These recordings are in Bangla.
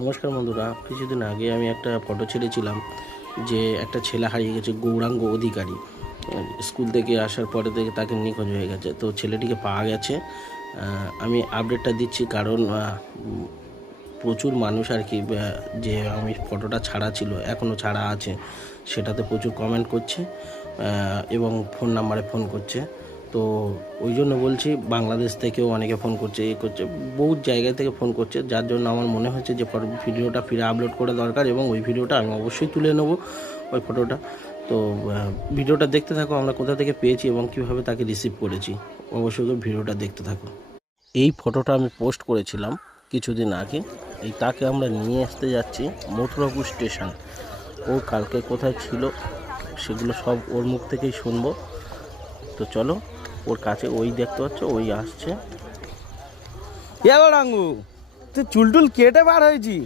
নমস্কার বন্ধুরা, কিছুদিন আগে আমি একটা ফটো ছেড়েছিলাম যে একটা ছেলে হারিয়ে গেছে, গৌরাঙ্গ অধিকারী। স্কুল থেকে আসার পরে থেকে তাকে নিখোঁজ হয়ে গেছে। তো ছেলেটিকে পাওয়া গেছে। আমি আপডেটটা দিচ্ছি কারণ প্রচুর মানুষ আর কি, যে আমি ফটোটা ছাড়া ছিল এখনও ছাড়া আছে সেটাতে প্রচুর কমেন্ট করছে এবং ফোন নাম্বারে ফোন করছে। তো ওই জন্য বলছি, বাংলাদেশ থেকেও অনেকে ফোন করছে, করছে, বহু জায়গা থেকে ফোন করছে, যার জন্য আমার মনে হচ্ছে যে ভিডিওটা ফিরে আপলোড করা দরকার এবং ওই ভিডিওটা আমি অবশ্যই তুলে নেব, ওই ফটোটা। তো ভিডিওটা দেখতে থাকো, আমরা কোথা থেকে পেয়েছি এবং কীভাবে তাকে রিসিভ করেছি। অবশ্যই ভিডিওটা দেখতে থাকো। এই ফটোটা আমি পোস্ট করেছিলাম কিছুদিন আগে। তাকে আমরা নিয়ে আসতে যাচ্ছি মথুরাপুর স্টেশন। ও কালকে কোথায় ছিল সেগুলো সব ওর মুখ থেকেই শুনবো। তো চলো, ওর কাছে ওই দেখতে পাচ্ছ, ওই আসছে। রাঙ্গু, তুই চুলটুল কেটে বার হয়েছি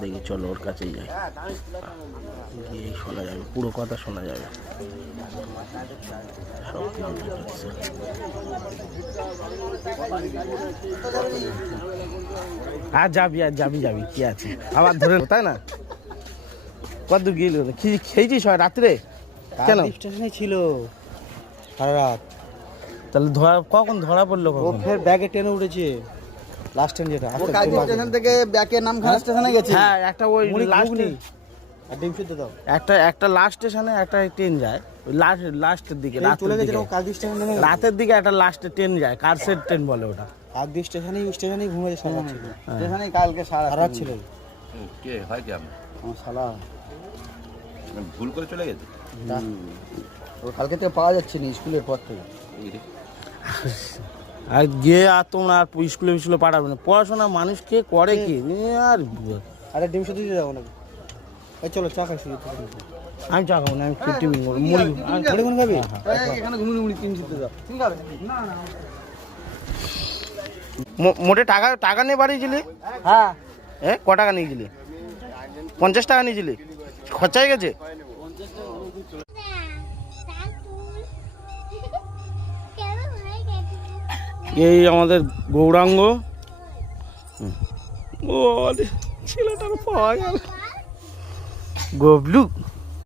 দেখি, চলো ওর কাছেই যাই, গিয়ে শোনা যাবে, পুরো কথা শোনা যাবে সব কিছু। আর যাবি কি আছে, আবার ধরে তাই না? কত গেল, খেয়েছিস রাত্রে? কেন স্টেশনে ছিল সারা রাত? তাহলে কখন ধরা পড়লো? ও ফের ব্যাগে টেনে উঠেছে, লাস্ট ট্রেন যেটা ও কালকে স্টেশন থেকে ব্যাকে নামখানা স্টেশনে গেছে। হ্যাঁ, একটা ওই লাস্টে আর ডিম সিদ্ধ দাও। একটা লাস্ট স্টেশনে একটা ট্রেন যায়, ওই লাস্টের দিকে চলে গেছে কালদি স্টেশনে নেমে রাতের দিকে একটা লাস্টে ট্রেন যায়, কারসেট ট্রেন বলে ওটা। কালদি স্টেশনেই ঘুমিয়ে সারা ছিল, স্টেশনে কালকে সারা রাত ছিল। কে হয় কি আপনার? আমার শালা ভুল করে চলে গেছে। ও কালকে থেকে পাওয়া যাচ্ছে না স্কুলের পর থেকে। আর গিয়ে আর তোমরা আর স্কুলে পাঠাবে না, পড়াশোনা মানুষ কে করে কি আর। আরে ডিম সিদ্ধ দিয়ে যাবো নাকি? এই চলো চা খাই শুরু। আমি চা খাবো না, আমি টিফিন করবো, মুড়ি কোন খাবি? এখানে ঘুমিয়ে তিন সিদ্ধ দাও। তুমি খাবে? না না, মোটে টাকা নিয়ে বাড়িয়েছিলি? হ্যাঁ। ক টাকা নিয়েছিলি? 50 টাকা নিয়েছিলি? খরচা হয়ে গেছে? এই আমাদের গৌরাঙ্গ। ছেলেটার পাওয়া গেল, গবলু।